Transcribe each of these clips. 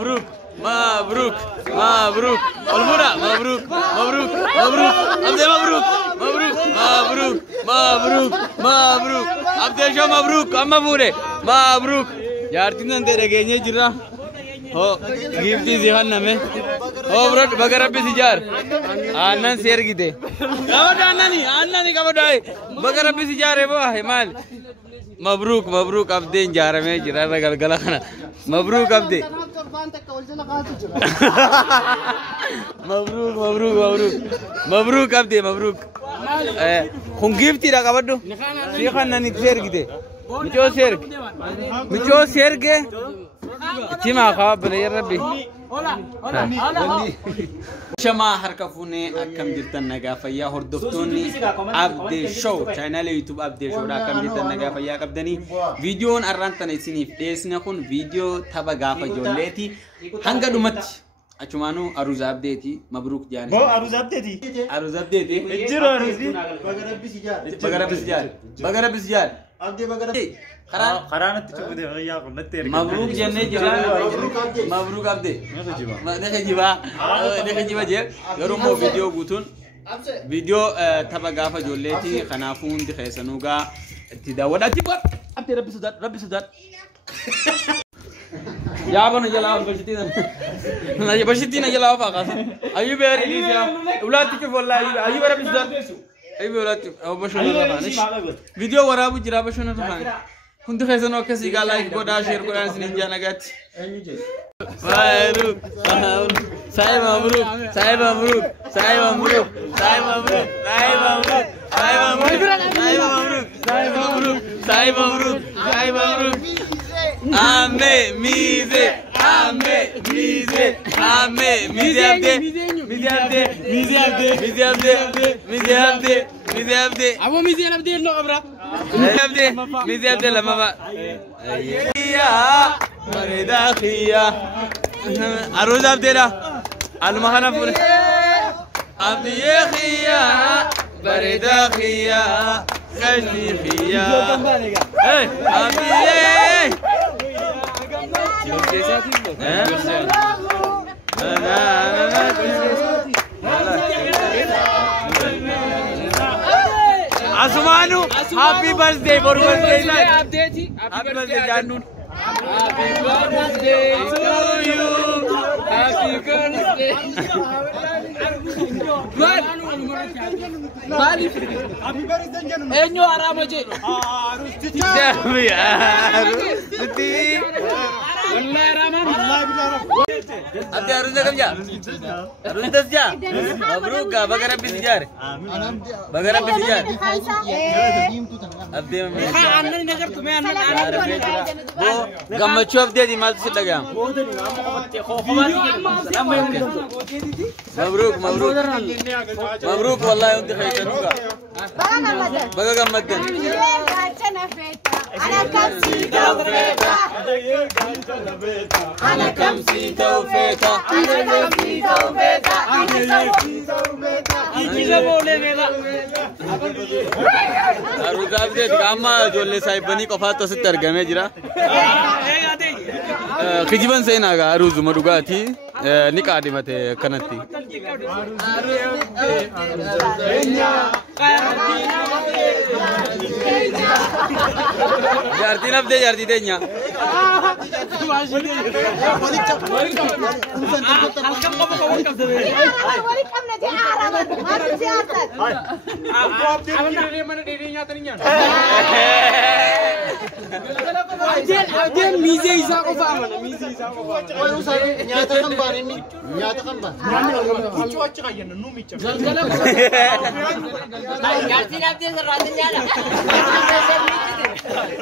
مبروك مبروك مبروك المرا مبروك مبروك مبروك عبد مبروك مبروك مبروك مبروك مبروك عبد شو مبروك اما بوله مبروك यार तीन तेरे गेंजे जिरा हो गिफ्टी दिखान ना में हो ब्रो बगैर भी सिजार आनंद शेयर की दे कब आना नहीं कब डाले बगैर भी सिजार है वो हिमाल मबरूक मबरूक अब दे जा रहे हैं जिरा गल गला खाना मबरूक अब दे मबरूक मबरूक मबरूक मबरूक अब दे मबरूक खुन गिफ्टी रखा बड्डो दिखान ना नहीं शेयर की दे मिचो शेर के चिमा खाब बले रबी शमा हरकफुने अकम जितन नगा फया हरदफ्तोनी abde show channel youtube abde show da kam jitan naga faya kabdani video on arranta ne sinif desna kun video taba gafa jolleti hanga dumat achumanu aruz abdeti mabruk jani bo aruz abdeti ejiro aruzi bagara bisijar abde bagara खरानत चुपदे भैया को नते मबरूक जने जिरा Mabrook abde देखे जीवा जे गरो मो वीडियो गुथुन वीडियो तबा गाफा जोलेती खनाफून दि खैसनुगा तिदा वदा Tibet abde rabbi sudat ya banu jalaw bashitina na bashitina jalaw fa qas ayu beri lisa ulati ke wallahi ayu rabbi sudat ayu ulati aw bashuna khanish video warabu jira bashuna khanish كنت خايزن وكسي قال لايك بودا شير قران سنين جانغات مبروك سايب مبروك سايب مبروك سايب مبروك سايب مبروك سايب مبروك سايب مبروك سايب مبروك سايب مبروك سايب مبروك امي ميزه امي ميزه امي ميزه عبده ميزه عبده ميزه عبده ميزه عبده ميزه عبده ميزه عبده ابو ميزه عبده نو ابرا ميزي عبد الله ماما يا مريدا خيا اروز عبد الله المهنا فول عبد يا خيا مريدا خيا خشني خيا ايه عبد Asmanu, happy birthday, for birthday night. Happy birthday, Janun. Happy birthday to you. Happy birthday. Happy birthday, Janun. Enyo aramoje. Allah Rahman. अब यार रुंदा कब जा रुंदस जा मबरूक का बगैर भी सिजार बगैर भी सिजार अब दे मैं अन्ना नगर तुम्हें अन्ना वो गम्मचू अब दे दी माल से लगा मबरूक मबरूक मबरूक वल्लाह उनके खैर का बगा गम्मत कर أنا كمسي توفيتا أنا كمسي توفيتا أنا كمسي توفيتا إيجي बोले मेरा अरुजाब दे गामा जोले साहिब बनी कफात तो से तरगमे में जिरा खिजीबन से नागा अरुज मरुगा थी निकाडी मते कनती Jartin abde jarti denya. Abde mize isa ko fa mana mize isa ko fa. Oyo sa nyata kan ba ni nyata kan ba. Kuchu acha kayen nu micha. Jartin abde sa ratin jala.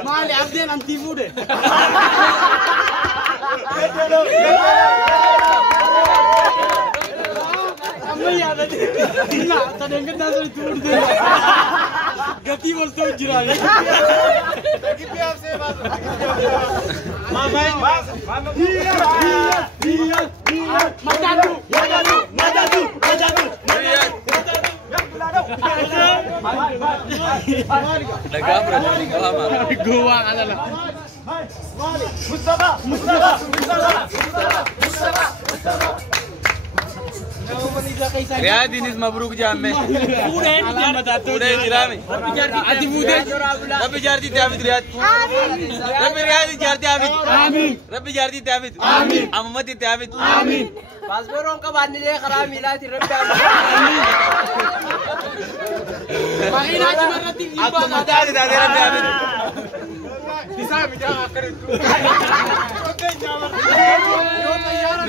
Mali abde nanti bude. Amma yaad ade. Illa tadenga dasar tood de. Gati bolto jira. Gati aapse baat. Ma bhai. Madadu. Goa adalah. Mustafa. Riyadh इनिस मबरूक जामे पूरे जिरामे आदि मुदे रब्बी जारती ताबिद रियाद रब्बी रियाद जारती ताबिद आमीन रब्बी जारती ताबिद आमीन अम्मती ताबिद आमीन पासपोर्टों का बाद नहीं खराब मिला थी रब्बी आमीन माहिर आज मरती आपको मजा आ गया रब्बी आमीन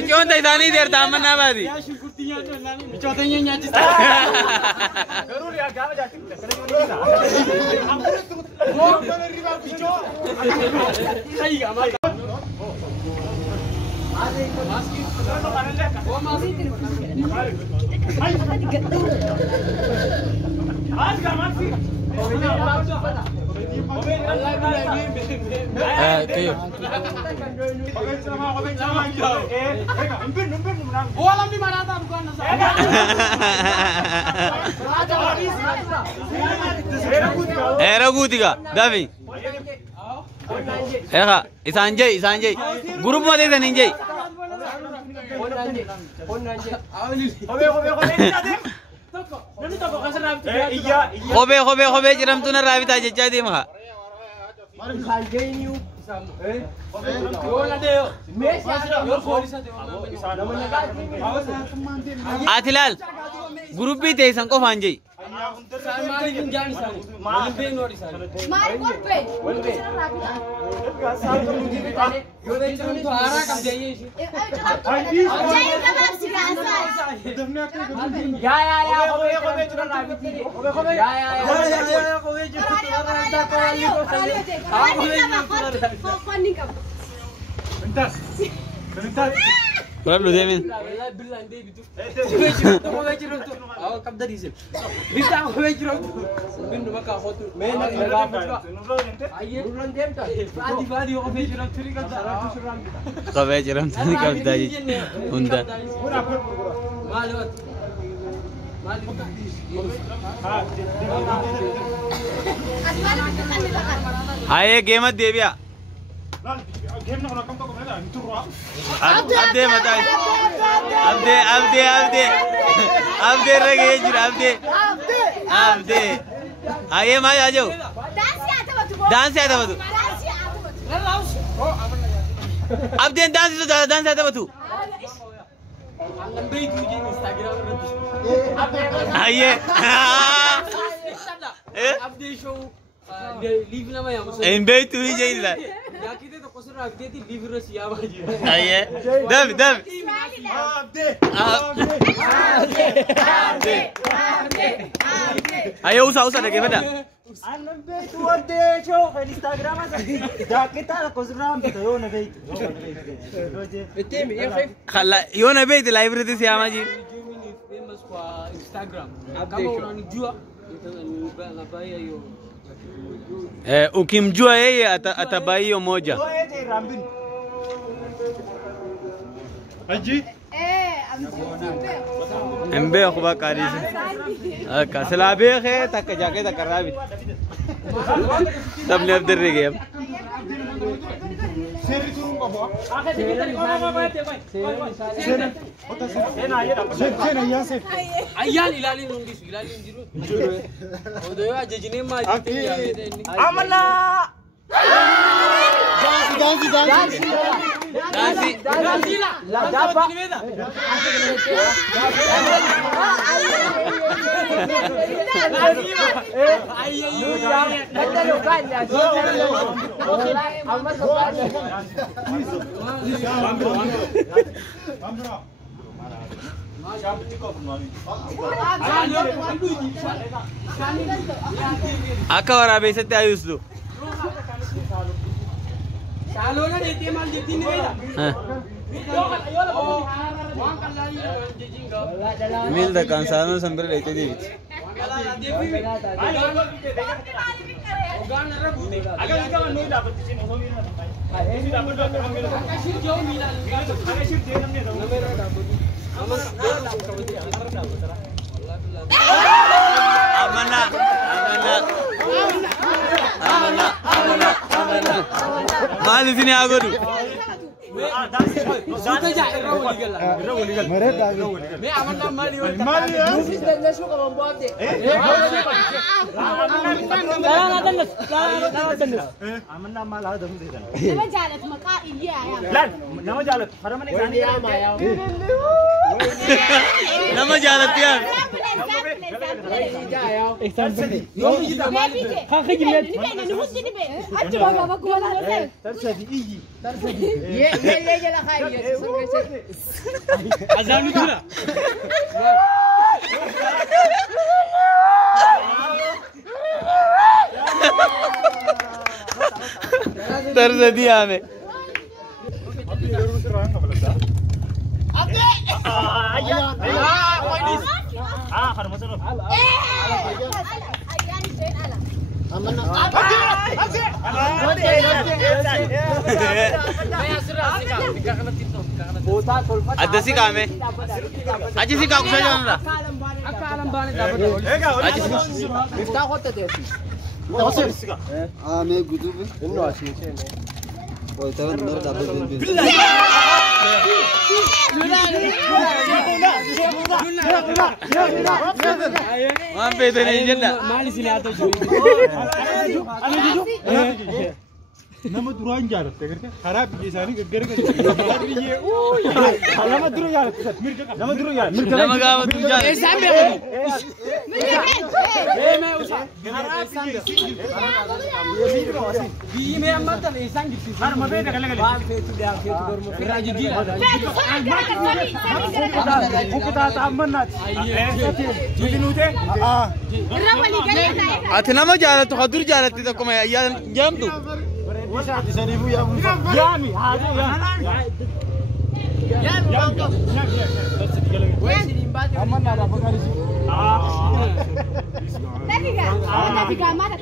क्यों तैदानी देर दामन ना बादी चौथाई न्याची जरूर यार गाँव जाती वो पिचो सही का हमारा Eragudiga, Davi. Eka, Isanjay. Group मध्ये जाणींजय. Khobe jiram tu na ravi taje cai deh mah. Athilal, group भी थे संको फांजे. Berapa lu Demin? Aye game at Devia. अब दे बताइए अब दे रगे अब दे आइए माँ आ जाओ डांस आता बतू अब दे डांस आता बतू आइए अब दे शो लीव ना मैं इन बे तू ही जाइए ला आइए दब आइए उसा लगे बेटा खला यो ना बे लाइब्रेरी से आमा जी ukimjua yeye atabai hiyo moja. Embe kuba karisi. Aka salabe khe tak jaake tak karabi. Sabne abder re gaya. Ayal ilalin nungis jiru. Odo ya jejine ma amana. Dansi la dapa. Aka warabe sete ayus tu. Salona detti mal detti ni beda. Mil da kansano sambil lete di. Amana. Mal di sini aku tu. तरसदी हमें ada sih kami aja sih kau saja nara मैं गुदू में इन्नो आशी है वो तवन नर दाबे बिल वहां पे तो नहीं जन्ना माली से आता जो nama durang jalan, terus harap biasanya gegere gegere. ये ओ nama durang jalan, nama durang jalan. nama gawa durang jalan. sampai मैं उसा harap ये मैं अम्मत नहीं सांग किसी हर मबे निकल गए बात फेस दे फेस गोर में फिर आज जी मुकता तामन ना जी नूते रवली गले अथना ما جالت حضور جالت تكم يا جام تو وسعت سنيبو يا يامي هذا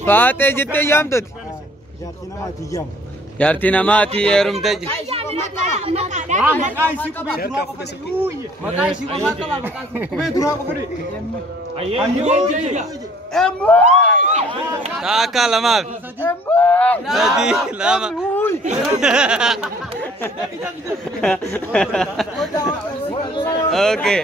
فاتح جتة يام تود يارتينا ماتي يا روم تج مكايسي كبي درا بكري تاكا لما Jadi lama. Oke.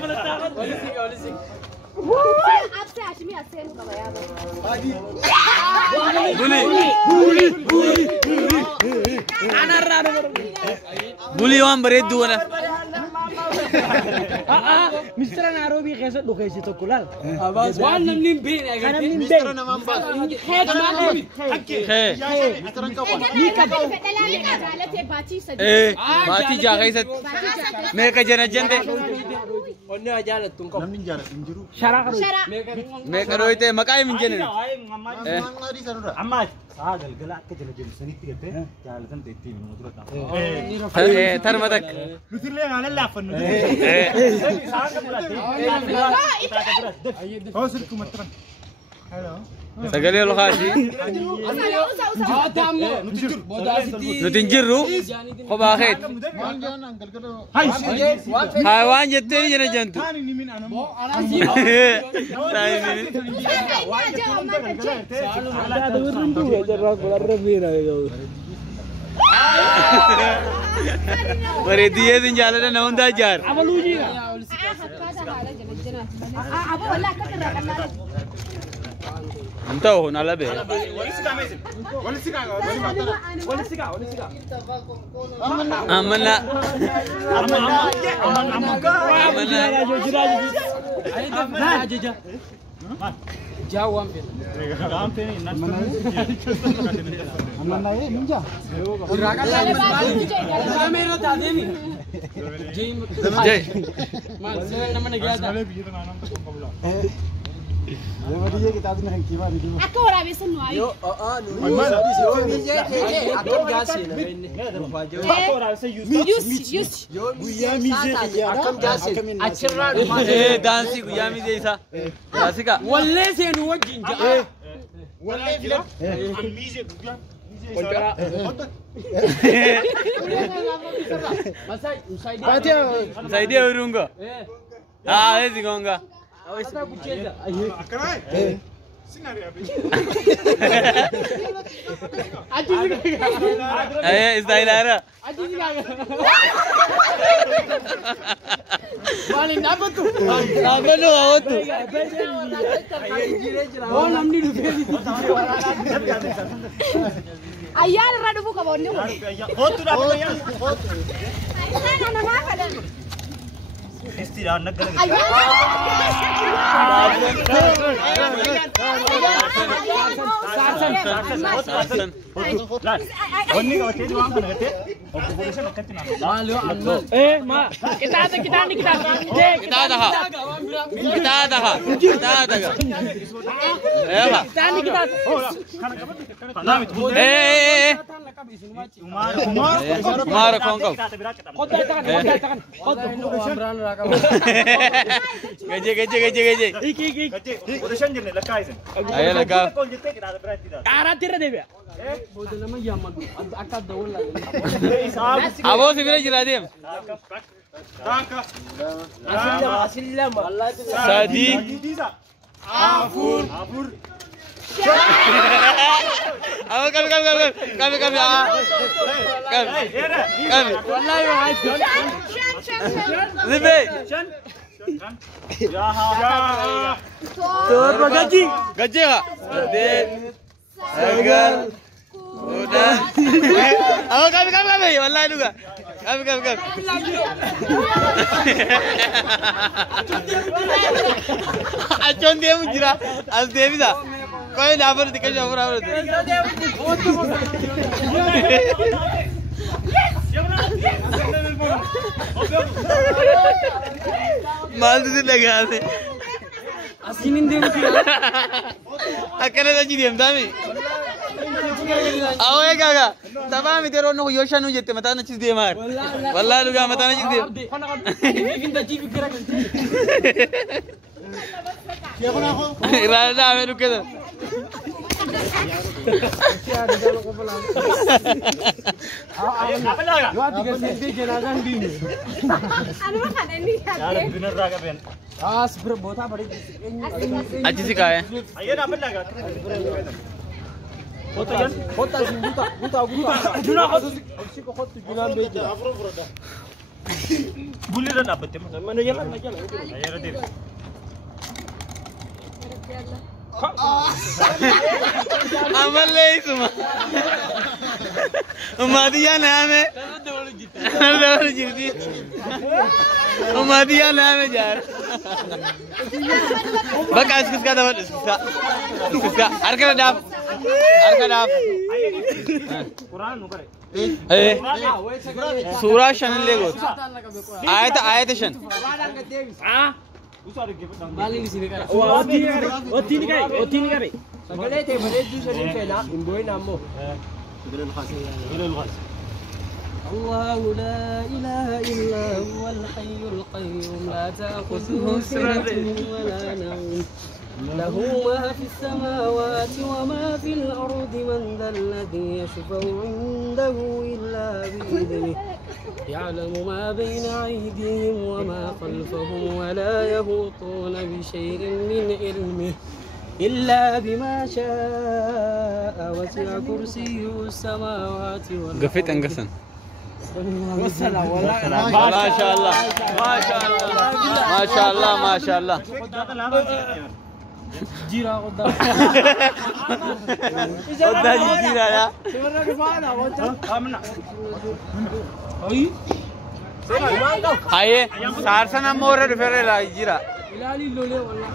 Buli wan bered dua na. Mister Narobi कैसे दुखे से तो कुलाल वन नमलीन भी मिस्टर नमम बात है मालूम है मिस्टर का नी का बाची जा गई सर मैं का जना जनते onne ajalat तुमको नमलीन जालत इंजरू शरा करो मैं करो इते मकाई मिन जने अम्मा सागल गला के जने जने सनी तिगते जालतन तेती मुद्रता थर मदक मिसले गाले लाफन Segala lokasi. Nutinjiru, kau bakit? Haiwan jatuh ni jenis jantu. Mari dia tu jalan dan naun dajar. Apa lu ni? Entah, nala be. Amana. Jauh hampir. Hampir ni. Amana ye ninja. Kamera tak ada ni. Jai. Masih nama negara tak. ये किताब में की बात नहीं आपको और अभी सुनो आई यो ये आपको गैस है ना आपको और से यूज यो गुया मीजे आपको गैस अच्छा ए डांसी गुया मीजे ऐसा डांसी का वल्ले से नो जिंजा वल्ले फिल्म मीजे गुया Polpera. Masai dia urunga. Ah, esse gonga. Essa bucheta. Akai. Style आ रहा Ayah rada buka bawahnya. Istirahat negara. Gaje. Position jene laka isen. Ayo laka. Kol jitte kita ada berarti dah. Arah tira deh ya. Bodoh nama Yaman. Akad daun lah. Abo sibira jiradim. Aslinya malah itu. Sadi. Afur. Abo kami. Wallahi wahai. Zibe. Tuh gaji. Gaje ka? Dek. Sagal. Udah. Abo kami. Wallahi juga. Kami. Acon dia mujira. As dia bisa. Kau yang dapur tiket dapur. Mal tu lagi ada. Asinin dia mungkin. Akan ada jadi dami. Awak ya kakak. Tapi kami terus nak Yosha nu jette mata nak ciri mar. Wallah lu gak mata nak ciri. Ini dah cium kira kan. Siapa nak aku? Rada ame ruke tu. Apa lagi? Dua tiga senti jenazah di ini. Anu makan ini. Yaar bener raga ben. As berbuat apa ini? Aji sih kaya. Ayo apa lagi? Kota sih buta. Juna kota sih kota bilang beja. Buliran apa tem? Mana jalan aja lah. Ayo radir. Amal le semua. Umadiya naam hai. Dawal jiti. Umadiya naam hai yaar. Bakas kiska dawal kiska. Harka dap. Quran nu करे. Surah shan lego. Ayat shan. Balik di sini kan. Oh tini kali. Segala itu boleh jual ni kena. Imboy namo. الله لا إله إلا هو الحي القيوم لا تأخذه سنة ولا نوم له ما في السماوات وما في الأرض من ذا الذي يشفع عنده إلا بإذنه يعلم ما بين أيديهم وما خلفهم ولا يحيطون بشيء من علمه إلا بما شاء وسع كرسيه السماوات والأرض. Gafit anggasan. والسلام والله. ما شاء الله. جيرا قدام. Udah jira ya. Sebenarnya gimana? Amna. Aye, sarsana more referre la jira. Ilali lole والله.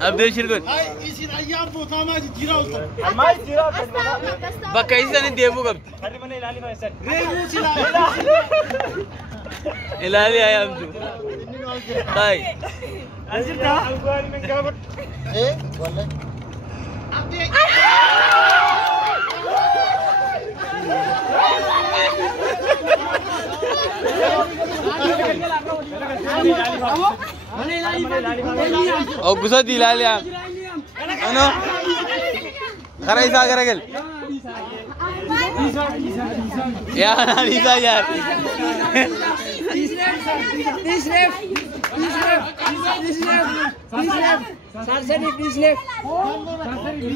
Abdul Shirgun. Isin ayam po tama jira usta. Amai jira ben. Bakka isani debu gab. Hari mana ilali ma sen. Reju sila. Ilali ayam tu. Tay. Anjir ta. Alquran men gabat. Wallahi. Oh gusa di ilali ayam. Ano? Karai sa karagel. Ya Lisa yaar. Sarsani, please left.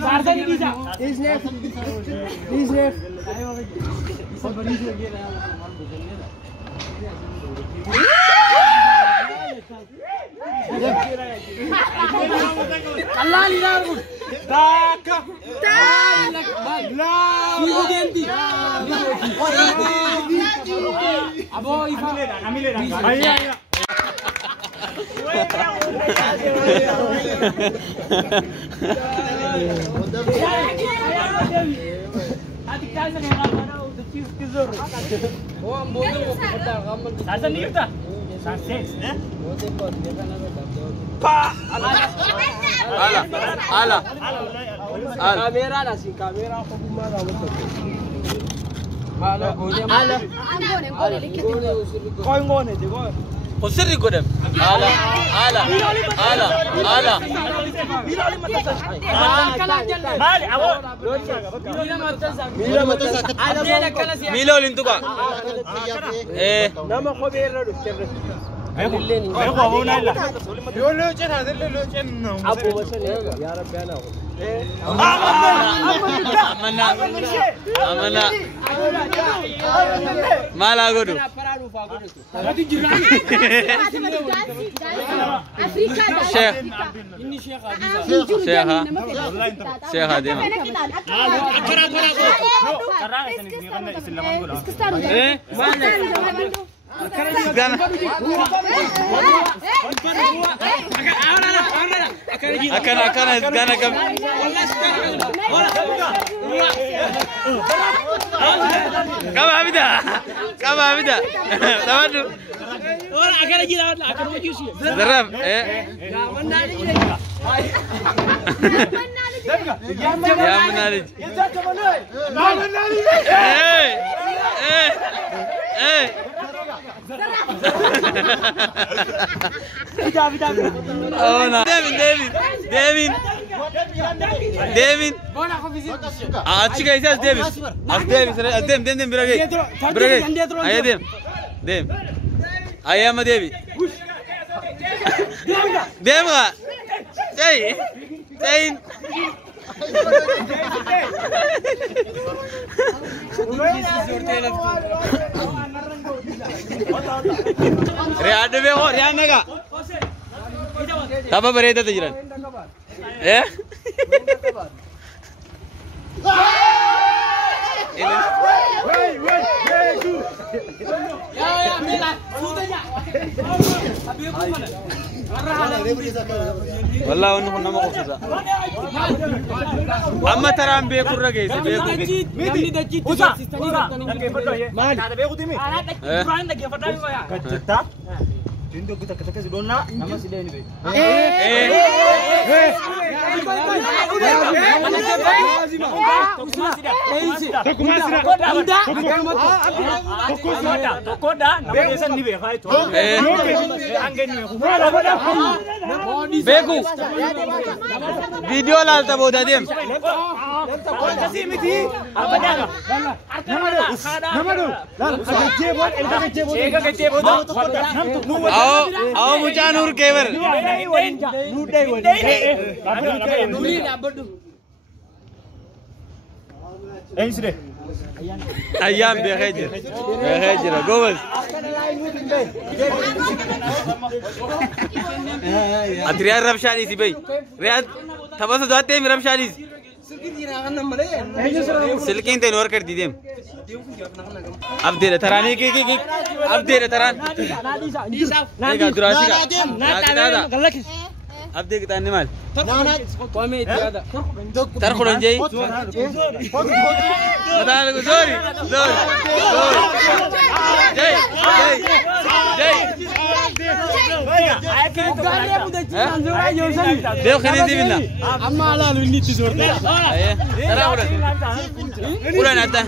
Sarsani, please left. Please left. Allah lihat. Tak. Ibu ganti. Abo Ifa. Ayah. Kamera lah sih, kamera aku bukan malah gole. Kau ngone deh, kau. وسري قدم هلا هلا هلا هلا ميلو لنتوكا ايه nama khober la dokter abu wasan ya rabbi ana amana amana mala godu شيخ شيخ شيخ هذه Oh no, Devin. Açık ayacağız Devin. Az Devin bırakayım. Ayı Devin. Ayağıma Devin. Devin ha. Şey. Riad be ho Riad nega. Taba bereda tajiran. Eh? Ya mela. والله انه nama qofuza amma taram be kurra geese be namni dachi sistani mal ada be kutimi Quran da ke fada mi waya kacta tindo kita kata kasi donna nama sidai ni be Beku video lal tabo dadim आओ मुचानूर केवर अय्याम बेखैजर गोबल अत्रिया रबशानी सी भाई रियाद थबस जाते हैं रबशानी सिल्किंग ते नोर कर दीजिए अब दे तराने के अब दे तरान देखा दुरासी का अब देख ताने माल कौन है ज्यादा तर खुलन जाई बता लो जोरी जोरी जय जय देव खरीदी बिना अम्मा ला नी तोड़ दे तरा उड़ा ना था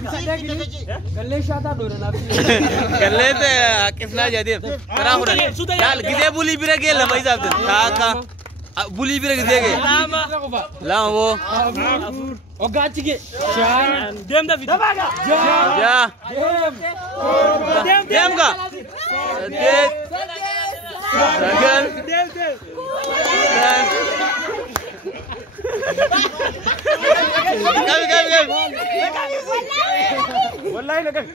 गल्ले शादा दोरना गल्ले ते किसला जादी तरा उड़ा यार गिदे बुली बिरे गेल भाई साहब का बुली बिरे गिदे गे ला वो ओ गाची के देम दा जा देम का والله لك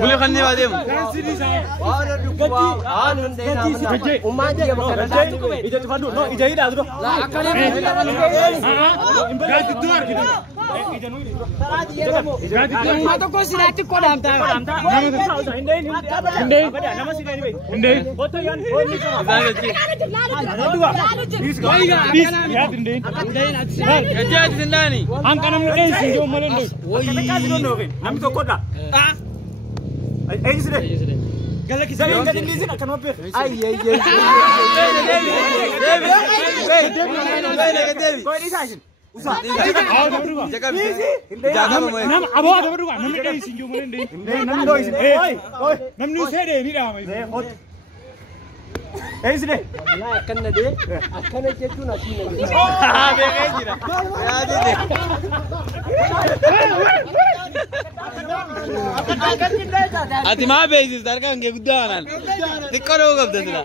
boleh kan ni wadim Ati ma bezis darkan ke gudanan. Dikaro gabda sila.